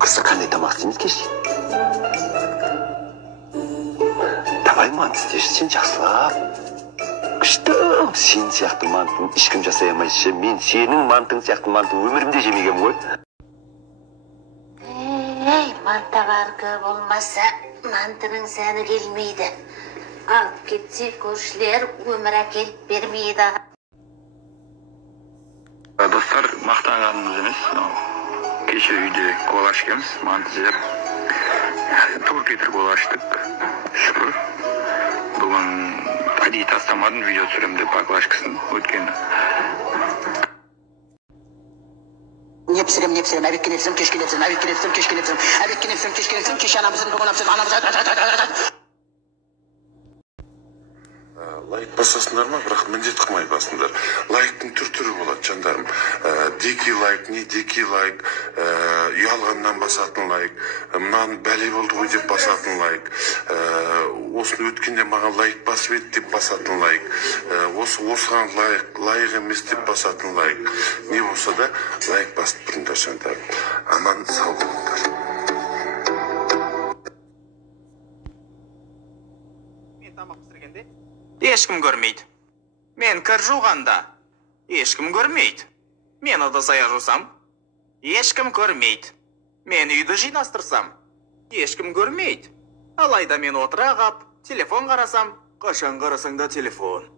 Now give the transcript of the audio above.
Кысы қандай тамақ істейміз кешке? Давай манты істеші, сен жақсылап. Күштім, сен сияқты мантын ешкім жасай алмайшы. Мен сенің мантың сияқты манты өмірімде жемегем ғой. Манта барғы болмаса, мантының сәні келмейді. Алып кетсе, көршілер өмір әкеліп бермейді. Достар, мақтанғанымыз емес. Кеше үйде колаш кеміз, манты жеп. 4 литр колаштық. Шүкір. Бүгін әдейі тастамадым, видео түсірем деп баклашкасын өткені. Не пісірем, әбекке непсірем, кешке непсірем, әбекке непсірем, кешке непсірем, әбекке непсірем, кешке непсірем, кеше анамызын, бүгін апсыз, анамыз. Лайк басасыңдар ма, бірақ міндет қылмай басыңдар. Лайктың түр-түрі болады, жандарым. Дикий лайк, не дикий лайк, ұялғаннан басатын лайк, мұнан бәле болды ғой деп басатын лайк, осыны өткенде маған лайк басып еді деп басатын лайк, осыған лайық емес деп басатын лайк. Не болса да лайк басып тұрыңдар, жандарым. Аман сау болыңдар. Мен тамақ пісіргенде ешкім көрмейді. Мен кір жуғанда ешкім көрмейді. Мен ыдыс-аяқ жусам, ешкім көрмейді. Мен үйді жинастырсам, ешкім көрмейді. Алайда мен отыра қап, телефон қарасам, қашан қарасаң да телефон.